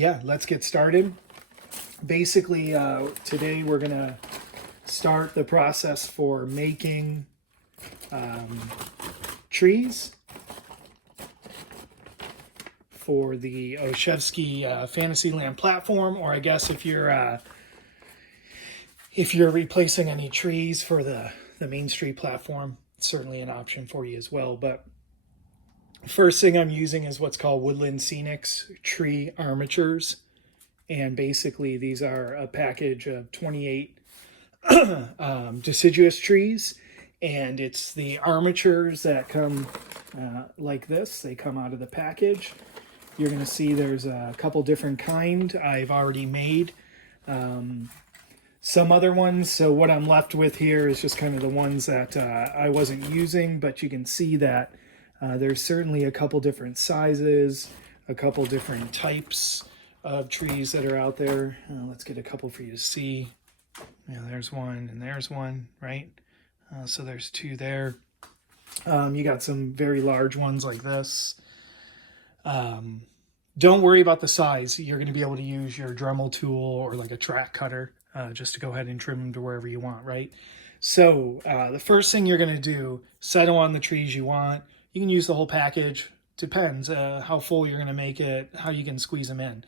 yeah, let's get started. Basically, today we're going to start the process for making trees for the Olszewski Fantasyland platform, or I guess if you're replacing any trees for the Main Street platform, it's certainly an option for you as well. But first thing I'm using is what's called Woodland Scenics tree armatures. And basically these are a package of 28 deciduous trees. And it's the armatures that come like this. They come out of the package. You're going to see there's a couple different kind I've already made. Some other ones. So what I'm left with here is just kind of the ones that I wasn't using. But you can see that there's certainly a couple different sizes, a couple different types of trees that are out there. Let's get a couple for you to see. There's one and there's one, right? So there's two there. You got some very large ones like this. Don't worry about the size. You're going to be able to use your Dremel tool or like a track cutter just to go ahead and trim them to wherever you want, right? So the first thing you're going to do, settle on the trees you want. You can use the whole package. Depends how full you're going to make it, how you can squeeze them in.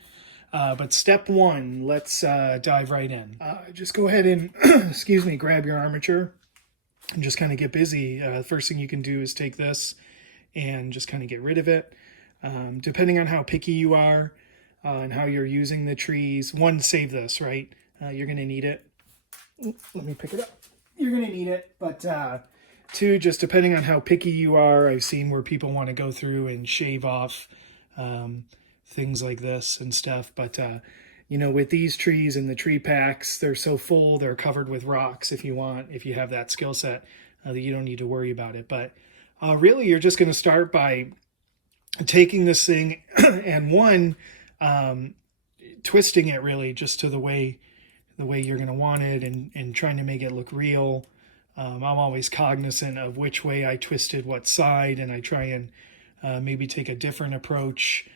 But step one, let's dive right in. Just go ahead and, excuse me, grab your armature and just kind of get busy. The first thing you can do is take this and just kind of get rid of it. Depending on how picky you are and how you're using the trees, one, save this, right? You're going to need it. Let me pick it up. You're going to need it, but two, just depending on how picky you are, I've seen where people want to go through and shave off things like this and stuff. But, with these trees and the tree packs, they're so full, they're covered with rocks if you have that skill set, that you don't need to worry about it. But really, you're just going to start by taking this thing and twisting it really just to the way you're going to want it and trying to make it look real. I'm always cognizant of which way I twisted what side, and I try and maybe take a different approach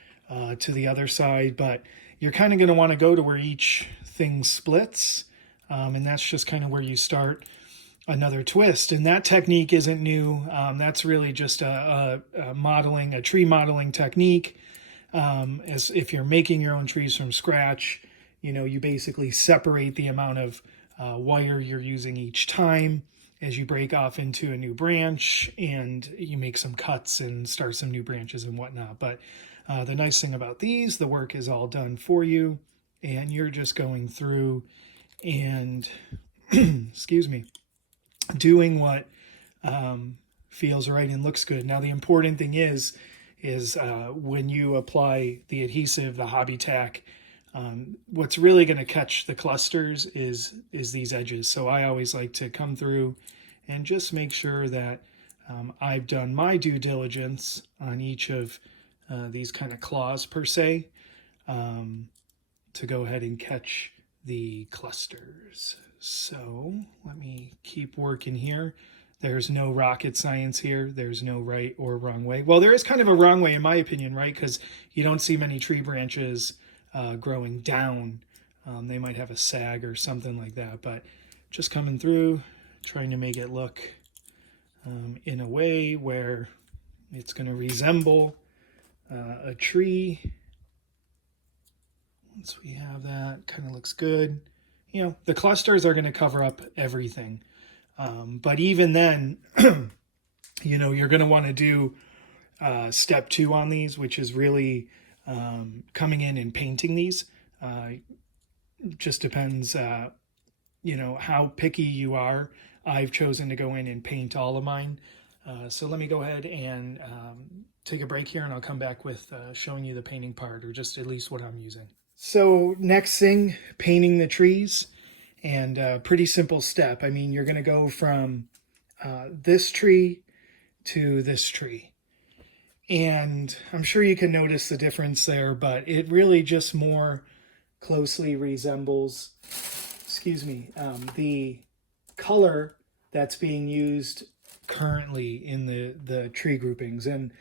to the other side. But you're kind of going to want to go to where each thing splits, and that's just kind of where you start another twist. And that technique isn't new. That's really just a tree modeling technique. As if you're making your own trees from scratch, you basically separate the amount of wire you're using each time as you break off into a new branch, and you make some cuts and start some new branches and whatnot. But the nice thing about these, the work is all done for you, and you're just going through and, excuse me, doing what feels right and looks good. Now, the important thing is when you apply the adhesive, the hobby tack, what's really going to catch the clusters is these edges. So I always like to come through and just make sure that I've done my due diligence on each of these kind of claws per se, to go ahead and catch the clusters. So let me keep working here. There's no rocket science here. There's no right or wrong way. Well, there is kind of a wrong way in my opinion, right? Because you don't see many tree branches growing down. They might have a sag or something like that, but just coming through, trying to make it look in a way where it's going to resemble a tree. Once we have that, kind of looks good. The clusters are going to cover up everything. But even then, you're going to want to do step two on these, which is really coming in and painting these. Just depends, how picky you are. I've chosen to go in and paint all of mine. So let me go ahead and take a break here, and I'll come back with showing you the painting part, or just at least what I'm using. So next thing, painting the trees, and pretty simple step. I mean, you're going to go from this tree to this tree. And I'm sure you can notice the difference there, but it really just more closely resembles, the color that's being used currently in the tree groupings. And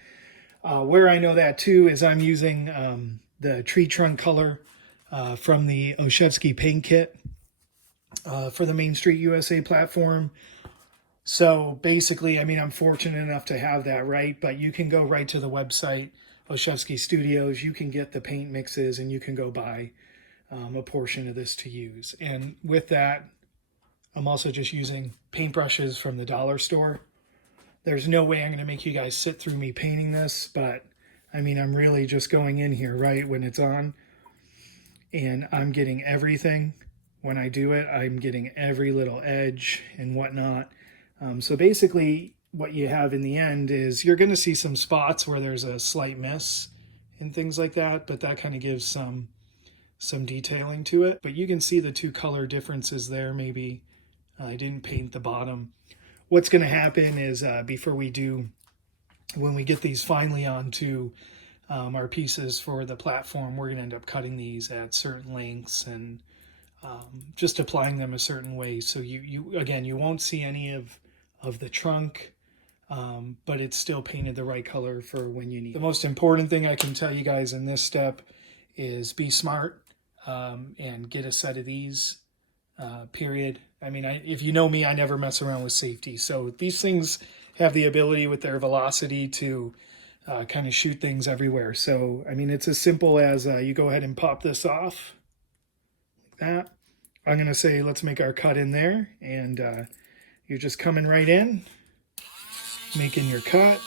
where I know that too is I'm using the tree trunk color from the Olszewski paint kit for the Main Street USA platform. So basically, I mean, I'm fortunate enough to have that, right? But you can go right to the website, Olszewski Studios. You can get the paint mixes and you can go buy a portion of this to use. And with that, I'm also just using paintbrushes from the dollar store. There's no way I'm going to make you guys sit through me painting this, but I mean, I'm really just going in here, right, when it's on. And I'm getting everything. When I do it, I'm getting every little edge and whatnot. So basically what you have in the end is you're going to see some spots where there's a slight miss and things like that, but that kind of gives some detailing to it. But you can see the two color differences there. Maybe I didn't paint the bottom. What's going to happen is when we get these finally onto our pieces for the platform, we're going to end up cutting these at certain lengths and just applying them a certain way. So you won't see any of the trunk, but it's still painted the right color for when you need it. The most important thing I can tell you guys in this step is be smart and get a set of these, period. I mean, if you know me, I never mess around with safety. So these things have the ability with their velocity to kind of shoot things everywhere. So, I mean, it's as simple as you go ahead and pop this off like that. I'm going to say, let's make our cut in there. And you're just coming right in, making your cut.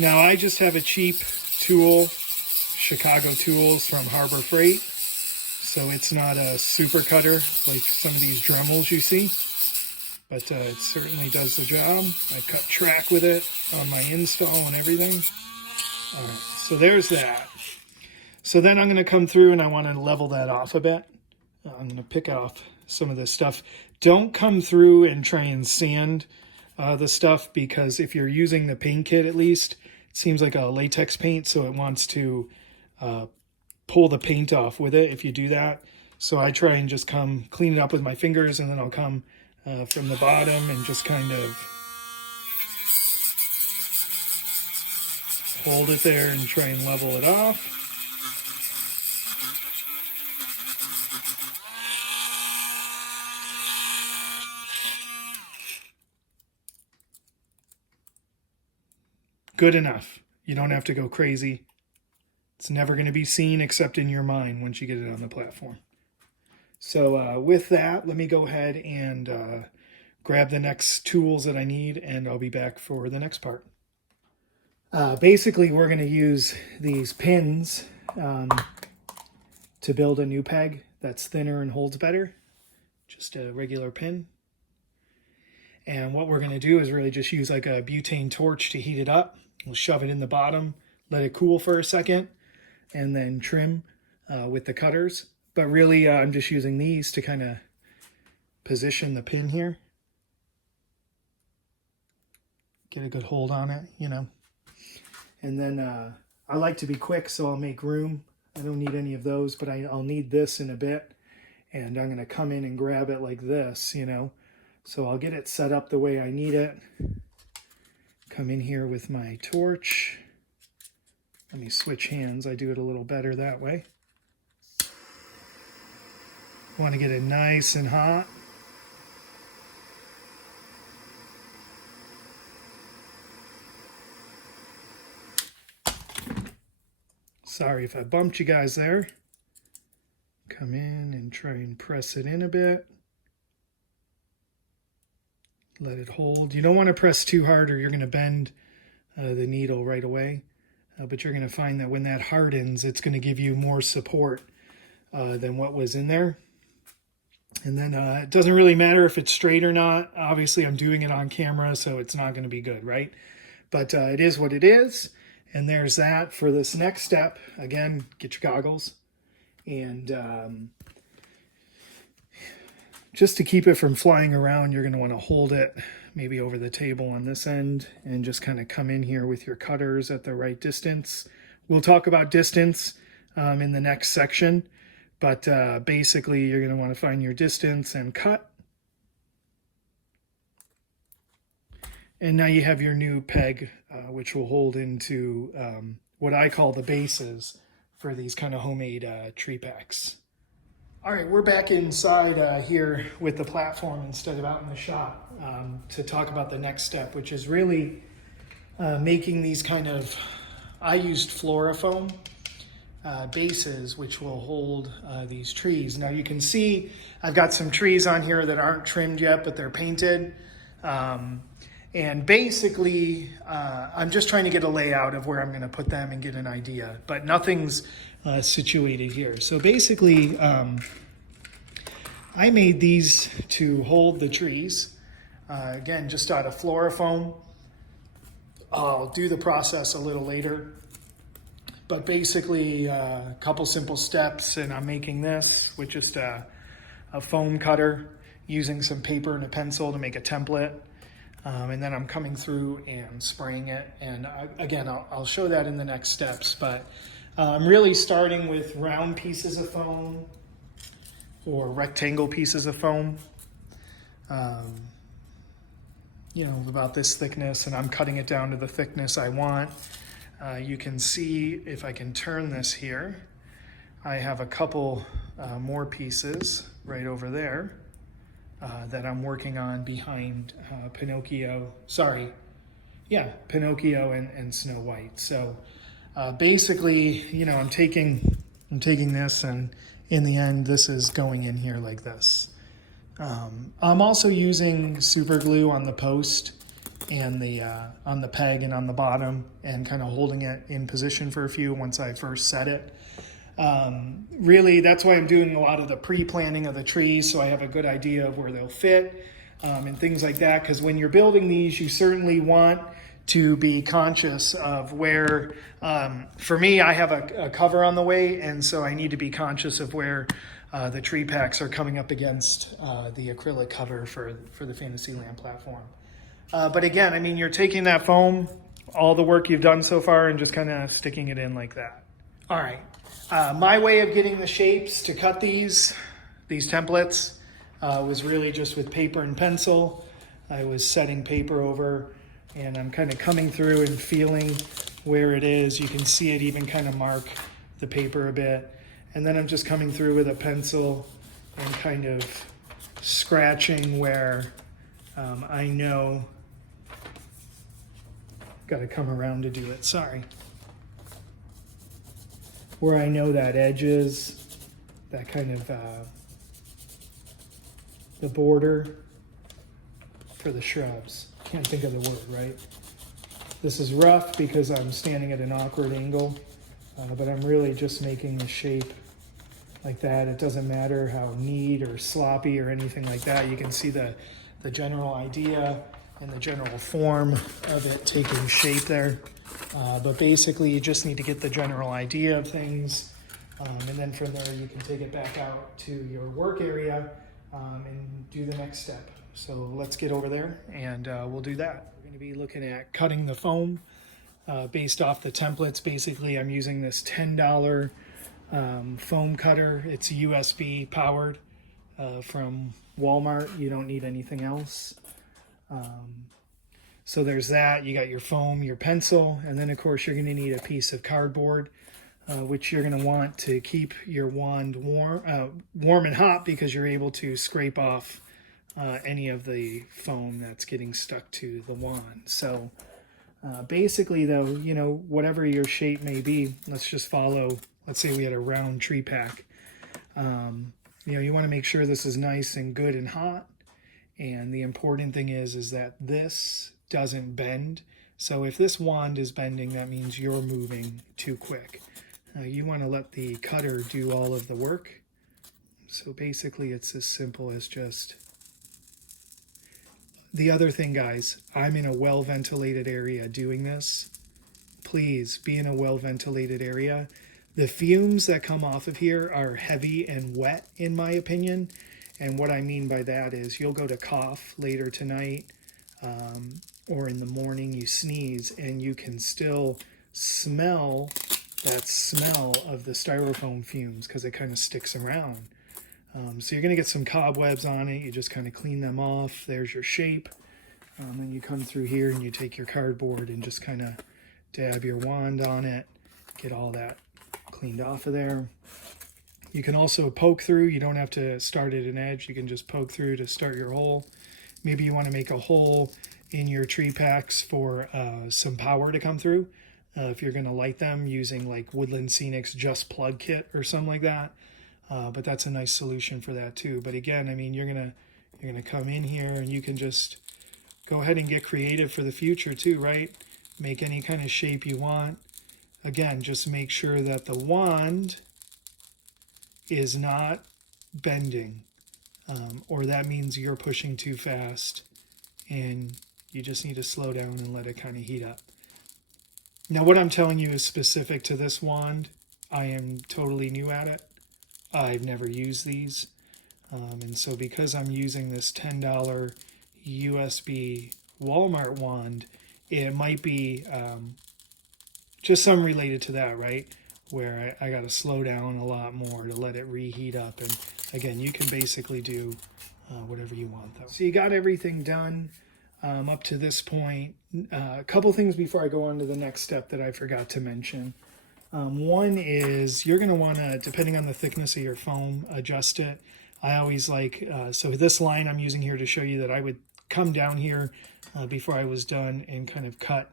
Now, I just have a cheap tool, Chicago tools from Harbor Freight. So it's not a super cutter like some of these Dremels you see. But it certainly does the job. I cut track with it on my install and everything. All right, so there's that. So then I'm going to come through and I want to level that off a bit. I'm going to pick off some of this stuff. Don't come through and try and sand the stuff, because if you're using the paint kit, at least, it seems like a latex paint, so it wants to pull the paint off with it if you do that. So I try and just come clean it up with my fingers, and then I'll come from the bottom and just kind of hold it there and try and level it off. Good enough. You don't have to go crazy. It's never going to be seen except in your mind once you get it on the platform. So with that, let me go ahead and grab the next tools that I need, and I'll be back for the next part. Basically, we're going to use these pins to build a new peg that's thinner and holds better. Just a regular pin. And what we're going to do is really just use like a butane torch to heat it up. We'll shove it in the bottom, let it cool for a second, and then trim with the cutters. But really, I'm just using these to kind of position the pin here. Get a good hold on it, you know. And then I like to be quick, so I'll make room. I don't need any of those, but I'll need this in a bit. And I'm going to come in and grab it like this, you know. So I'll get it set up the way I need it. Come in here with my torch. Let me switch hands. I do it a little better that way. Want to get it nice and hot. Sorry if I bumped you guys there. Come in and try and press it in a bit. Let it hold. You don't want to press too hard or you're going to bend the needle right away. But you're going to find that when that hardens, it's going to give you more support than what was in there. And then it doesn't really matter if it's straight or not. Obviously, I'm doing it on camera, so it's not going to be good, right? But it is what it is. And there's that for this next step. Again, get your goggles. And just to keep it from flying around, you're going to want to hold it maybe over the table on this end and just kind of come in here with your cutters at the right distance. We'll talk about distance in the next section, but basically you're going to want to find your distance and cut. And now you have your new peg, which will hold into what I call the bases for these kind of homemade tree packs. All right, we're back inside here with the platform instead of out in the shop to talk about the next step, which is really making these kind of, I used Florifoam bases, which will hold these trees. Now you can see I've got some trees on here that aren't trimmed yet, but they're painted. And basically, I'm just trying to get a layout of where I'm going to put them and get an idea, but nothing's situated here. So basically, I made these to hold the trees. Again, just out of Florifoam. I'll do the process a little later. But basically, a couple simple steps, and I'm making this with just a foam cutter, using some paper and a pencil to make a template. And then I'm coming through and spraying it. And again, I'll show that in the next steps. But I'm really starting with round pieces of foam or rectangle pieces of foam. You know, about this thickness, and I'm cutting it down to the thickness I want. You can see, if I can turn this here, I have a couple more pieces right over there that I'm working on behind Pinocchio and Snow White. So basically, you know, I'm taking this, and in the end, this is going in here like this. I'm also using super glue on the post and on the peg and on the bottom, and kind of holding it in position for a few once I first set it. Really, that's why I'm doing a lot of the pre-planning of the trees, so I have a good idea of where they'll fit and things like that. Because when you're building these, you certainly want to be conscious of where, for me, I have a cover on the way, and so I need to be conscious of where the tree packs are coming up against the acrylic cover for the Fantasyland platform. But again, I mean, you're taking that foam, all the work you've done so far, and just kind of sticking it in like that. All right, my way of getting the shapes to cut these templates was really just with paper and pencil. I was setting paper over, and I'm kind of coming through and feeling where it is. You can see it even kind of mark the paper a bit. And then I'm just coming through with a pencil and kind of scratching where I know. Got to come around to do it, sorry. Where I know that edge is, that kind of the border for the shrubs. Can't think of the word, right? This is rough because I'm standing at an awkward angle, but I'm really just making the shape like that. It doesn't matter how neat or sloppy or anything like that. You can see the general idea and the general form of it taking shape there. But basically, you just need to get the general idea of things. And then from there, you can take it back out to your work area and do the next step. So let's get over there and we'll do that. We're gonna be looking at cutting the foam based off the templates. Basically, I'm using this $10 foam cutter. It's USB powered from Walmart. You don't need anything else. So there's that. You got your foam, your pencil, and then of course you're going to need a piece of cardboard, which you're going to want to keep your wand warm and hot, because you're able to scrape off any of the foam that's getting stuck to the wand. So basically, though, you know, whatever your shape may be, let's just follow. Let's say we had a round tree pack. You know, you want to make sure this is nice and good and hot. And the important thing is that this doesn't bend. So if this wand is bending, that means you're moving too quick. You want to let the cutter do all of the work. So basically, it's as simple as just... The other thing, guys, I'm in a well-ventilated area doing this. Please be in a well-ventilated area. The fumes that come off of here are heavy and wet, in my opinion. And what I mean by that is you'll go to cough later tonight or in the morning you sneeze, and you can still smell that smell of the styrofoam fumes because it kind of sticks around. So you're going to get some cobwebs on it. You just kind of clean them off. There's your shape. Then you come through here and you take your cardboard and just kind of dab your wand on it, get all that cleaned off of there. You can also poke through. You don't have to start at an edge. You can just poke through to start your hole. Maybe you want to make a hole in your tree packs for some power to come through. If you're going to light them using like Woodland Scenic's Just Plug kit or something like that. But that's a nice solution for that too. But again, I mean, you're gonna come in here and you can just go ahead and get creative for the future too, right? Make any kind of shape you want. Again, just make sure that the wand is not bending, or that means you're pushing too fast and you just need to slow down and let it kind of heat up. Now, what I'm telling you is specific to this wand. I am totally new at it. I've never used these. And so because I'm using this $10 USB Walmart wand, it might be just some related to that, right? Where I got to slow down a lot more to let it reheat up. And again, you can basically do whatever you want though. So you got everything done up to this point. A couple things before I go on to the next step that I forgot to mention. One is you're going to want to, depending on the thickness of your foam, adjust it. I always like, so this line I'm using here to show you that I would come down here before I was done and kind of cut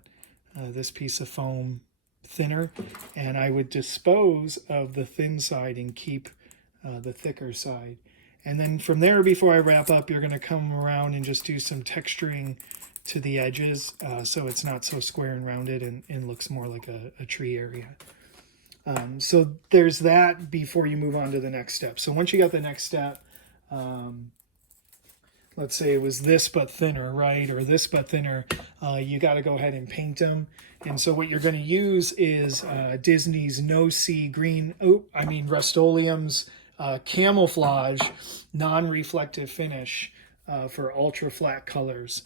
this piece of foam thinner, and I would dispose of the thin side and keep the thicker side. And then from there, before I wrap up, you're going to come around and just do some texturing to the edges so it's not so square and rounded and looks more like a tree area. So there's that before you move on to the next step. So once you got the next step, let's say it was this but thinner, right? Or this but thinner, you got to go ahead and paint them. And so what you're going to use is Disney's No Sea Green, Rust-Oleum's camouflage non-reflective finish for ultra flat colors.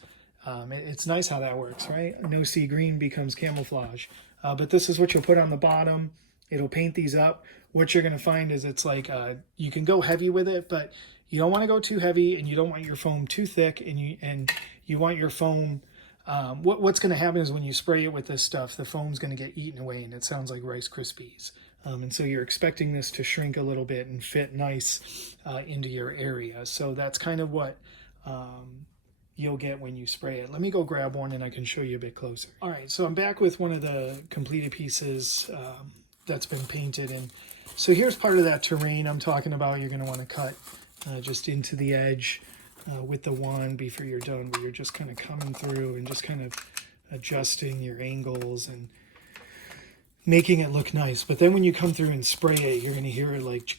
It's nice how that works, right? No Sea Green becomes camouflage. But this is what you'll put on the bottom. It'll paint these up. What you're going to find is it's like you can go heavy with it, but you don't want to go too heavy, and you don't want your foam too thick, and you want your foam. What's going to happen is when you spray it with this stuff, the foam's going to get eaten away, and it sounds like Rice Krispies. And so you're expecting this to shrink a little bit and fit nice into your area. So that's kind of what you'll get when you spray it. Let me go grab one and I can show you a bit closer. All right, so I'm back with one of the completed pieces that's been painted. And so here's part of that terrain I'm talking about. You're going to want to cut just into the edge with the wand before you're done, where you're just kind of coming through and just kind of adjusting your angles and making it look nice. But then when you come through and spray it, you're going to hear it like,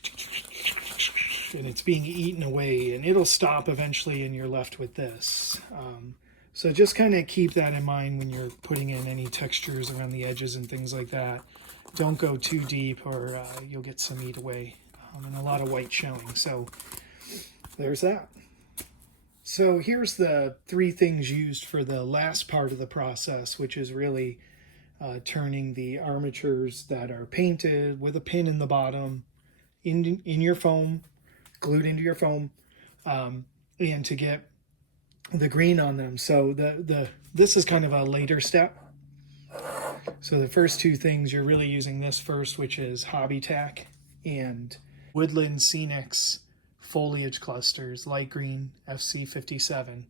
and it's being eaten away, and it'll stop eventually and you're left with this. So just kind of keep that in mind when you're putting in any textures around the edges and things like that. Don't go too deep or you'll get some eat away and a lot of white showing. So there's that. So here's the three things used for the last part of the process, which is really turning the armatures that are painted with a pin in the bottom in your foam, glued into your foam, and to get the green on them. So this is kind of a later step. So the first two things, you're really using this first, which is Hobby Tack and Woodland Scenic's foliage clusters, light green FC57.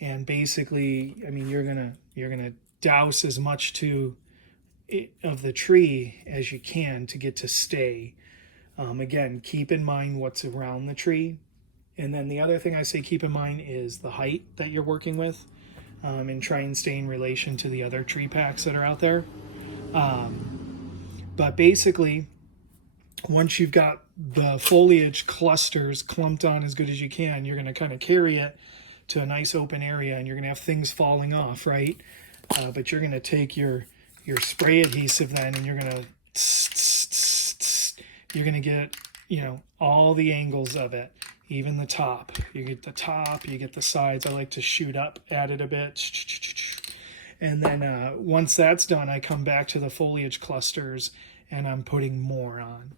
And basically, I mean, you're gonna douse as much of the tree as you can to get to stay. Again, keep in mind what's around the tree. And then the other thing I say keep in mind is the height that you're working with, and try and stay in relation to the other tree packs that are out there. But basically, once you've got the foliage clusters clumped on as good as you can, you're going to kind of carry it to a nice open area, and you're going to have things falling off, right? But you're going to take your spray adhesive then, and you're going to get, all the angles of it, even the top. You get the top, you get the sides. I like to shoot up at it a bit. And then once that's done, I come back to the foliage clusters and I'm putting more on.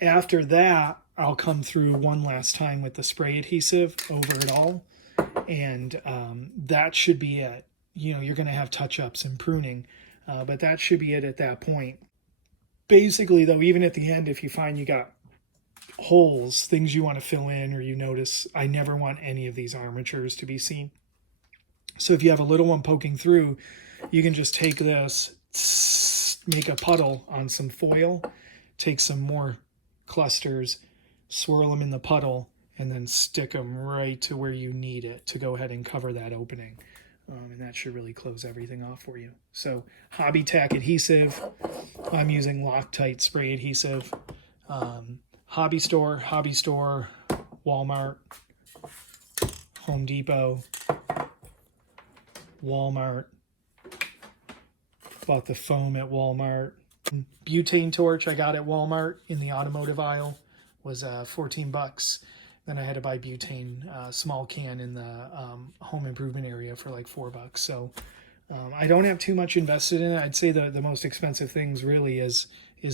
After that, I'll come through one last time with the spray adhesive over it all. And that should be it. You know, you're going to have touch-ups and pruning, but that should be it at that point. Basically, though, even at the end, if you find you got holes, things you want to fill in, or you notice, I never want any of these armatures to be seen. So if you have a little one poking through, you can just take this, make a puddle on some foil, take some more clusters, swirl them in the puddle, and then stick them right to where you need it to go ahead and cover that opening. And that should really close everything off for you. So Hobby Tack adhesive, I'm using Loctite spray adhesive. Hobby Store, Walmart, Home Depot, Walmart. Bought the foam at Walmart. Butane torch I got at Walmart in the automotive aisle was 14 bucks. Then I had to buy butane small can in the home improvement area for like $4. So I don't have too much invested in it. I'd say the most expensive things really is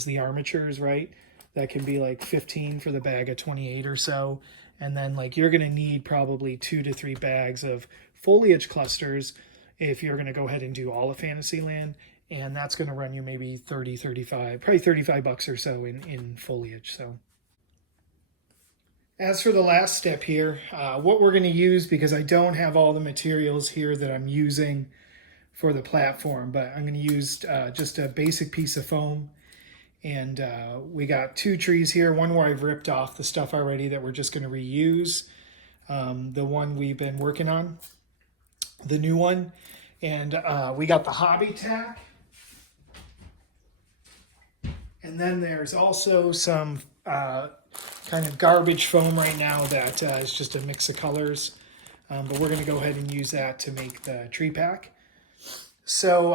the armatures, right? That can be like 15 for the bag of 28 or so. And then like you're going to need probably 2 to 3 bags of foliage clusters if you're going to go ahead and do all of Fantasyland. And that's going to run you maybe 30, 35, probably 35 bucks or so in foliage. So as for the last step here, what we're going to use, because I don't have all the materials here that I'm using for the platform, but I'm going to use just a basic piece of foam. And we got 2 trees here, one where I've ripped off the stuff already that we're just going to reuse. The one we've been working on, the new one. And we got the Hobby Tack. And then there's also some kind of garbage foam right now that is just a mix of colors. But we're going to go ahead and use that to make the tree pack. So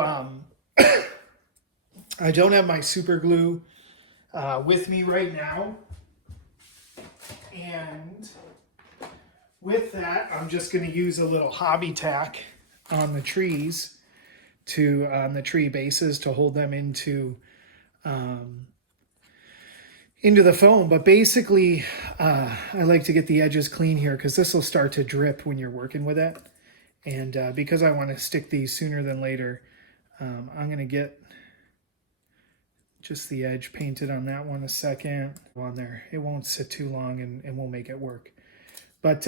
I don't have my super glue with me right now. And with that, I'm just going to use a little Hobby Tack on the trees, on the tree bases, to hold them into the foam. But basically, I like to get the edges clean here because this will start to drip when you're working with it. And because I want to stick these sooner than later, I'm going to get just the edge painted on that one a second. On there, it won't sit too long and we'll make it work. But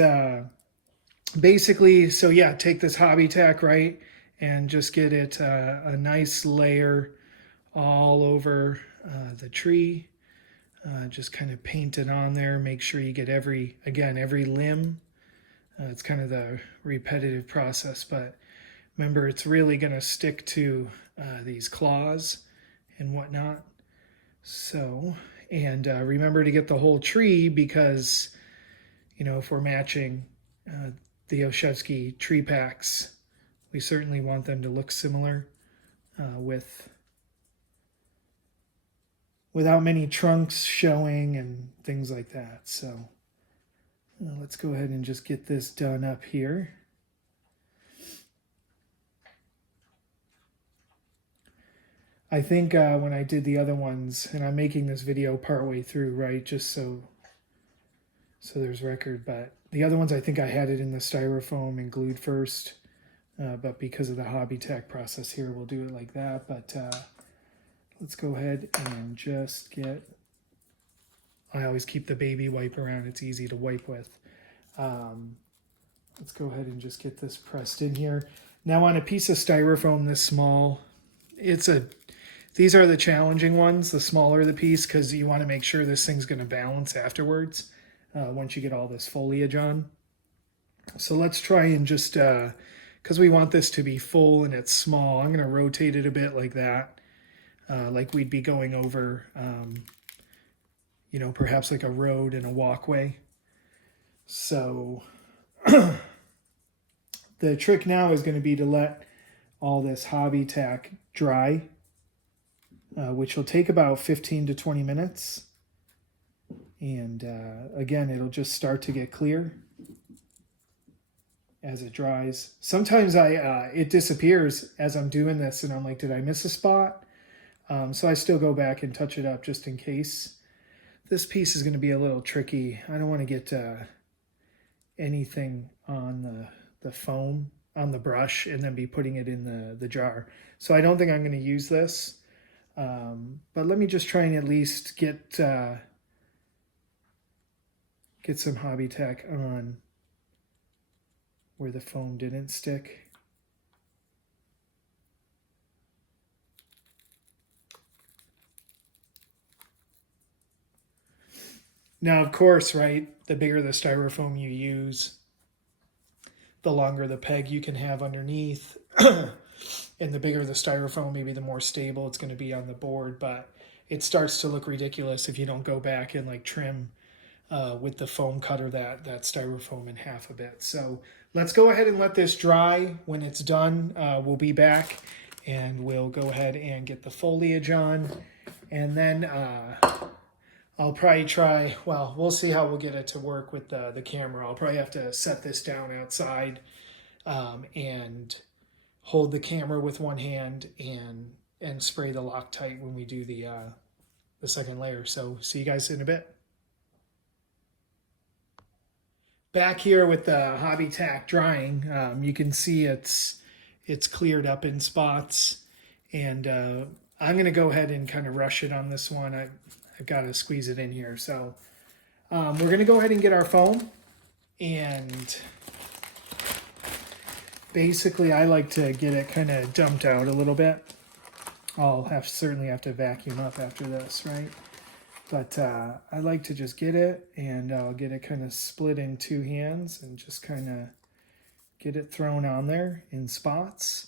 basically, so yeah, take this Hobby Tack, right, and just get it a nice layer all over the tree. Just kind of paint it on there. Make sure you get every limb. It's kind of the repetitive process, but remember, it's really going to stick to these claws and whatnot. So, and remember to get the whole tree, because, you know, if we're matching the Olszewski tree packs, we certainly want them to look similar without many trunks showing and things like that. So let's go ahead and just get this done up here. I think when I did the other ones, and I'm making this video partway through, right, just so there's record, but the other ones I think I had it in the styrofoam and glued first, but because of the Hobby Tack process here, we'll do it like that. But let's go ahead and just get, I always keep the baby wipe around, it's easy to wipe with. Let's go ahead and just get this pressed in here. Now on a piece of styrofoam this small, these are the challenging ones, the smaller the piece, because you want to make sure this thing's going to balance afterwards once you get all this foliage on. So let's try and just, because we want this to be full and it's small, I'm going to rotate it a bit like that, like we'd be going over, you know, perhaps like a road and a walkway. So the trick now is going to be to let all this Hobby Tack dry, which will take about 15 to 20 minutes. And again, it'll just start to get clear as it dries. Sometimes it disappears as I'm doing this, and I'm like, did I miss a spot? So I still go back and touch it up just in case. This piece is going to be a little tricky. I don't want to get anything on foam on the brush and then be putting it in the jar. So I don't think I'm going to use this. But let me just try and at least get some hobby tack on where the foam didn't stick. Now, of course, right, the bigger the styrofoam you use, the longer the peg you can have underneath. And the bigger the styrofoam, maybe the more stable it's going to be on the board. But it starts to look ridiculous if you don't go back and like trim with the foam cutter that styrofoam in half a bit. So let's go ahead and let this dry. When it's done, we'll be back and we'll go ahead and get the foliage on. And then I'll probably try, well, we'll see how we'll get it to work with the camera. I'll probably have to set this down outside and hold the camera with one hand and spray the Loctite when we do the second layer. So see you guys in a bit. Back here with the hobby tack drying, you can see it's cleared up in spots, and I'm going to go ahead and kind of rush it on this one. I've got to squeeze it in here. So we're going to go ahead and get our foam, and basically I like to get it kind of dumped out a little bit. I'll certainly have to vacuum up after this, right? But I like to just get it, and I'll get it kind of split in two hands and just kind of get it thrown on there in spots.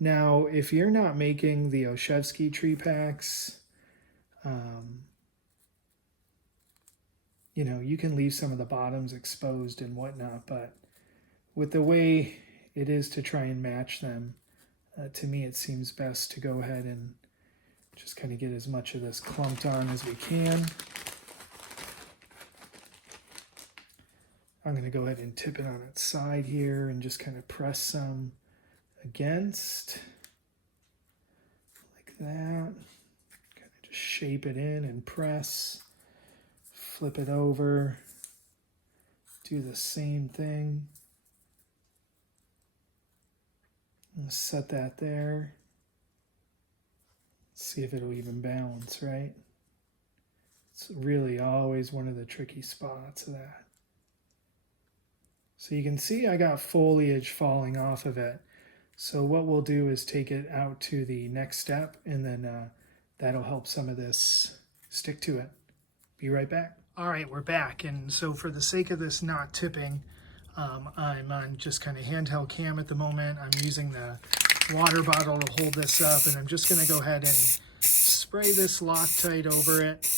Now, if you're not making the Olszewski tree packs, you know, you can leave some of the bottoms exposed and whatnot, but with the way it is to try and match them, to me it seems best to go ahead and just kind of get as much of this clumped on as we can. I'm going to go ahead and tip it on its side here and just kind of press some against, like that. Kind of just shape it in and press, flip it over, do the same thing. And set that there. See if it'll even balance, right? It's really always one of the tricky spots of that. So you can see I got foliage falling off of it. So what we'll do is take it out to the next step, and then that'll help some of this stick to it. Be right back. All right, we're back. And so for the sake of this not tipping, I'm on just kind of handheld cam at the moment. I'm using the water bottle to hold this up, and I'm just going to go ahead and spray this Loctite over it.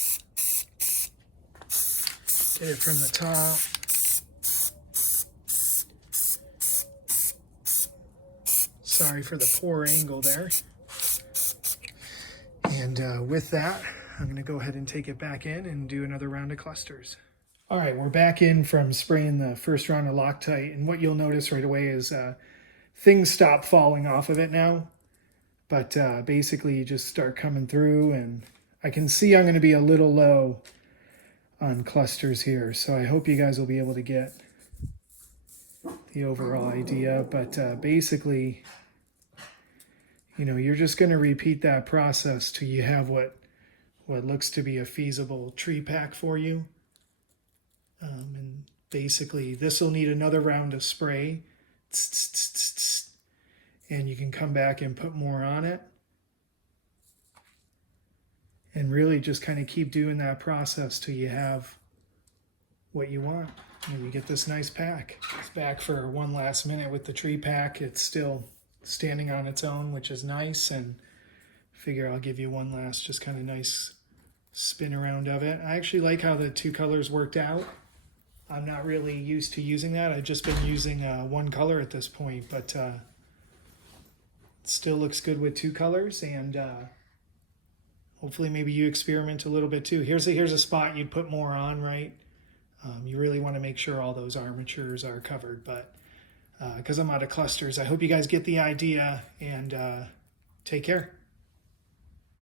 Get it from the top. Sorry for the poor angle there. And with that, I'm going to go ahead and take it back in and do another round of clusters. All right, we're back in from spraying the first round of Loctite, and what you'll notice right away is things stop falling off of it now, but basically you just start coming through, and I can see I'm going to be a little low on clusters here, so I hope you guys will be able to get the overall idea. But basically, you know, you're just going to repeat that process till you have what looks to be a feasible tree pack for you. And basically this will need another round of spray, and you can come back and put more on it, and really just kind of keep doing that process till you have what you want, and you get this nice pack. It's back for one last minute with the tree pack. It's still standing on its own, which is nice, and figure I'll give you one last just kind of nice spin around of it. I actually like how the two colors worked out. I'm not really used to using that. I've just been using one color at this point, but it still looks good with two colors, and hopefully maybe you experiment a little bit too. Here's a spot you'd put more on, right? You really want to make sure all those armatures are covered, but because I'm out of clusters, I hope you guys get the idea, and take care.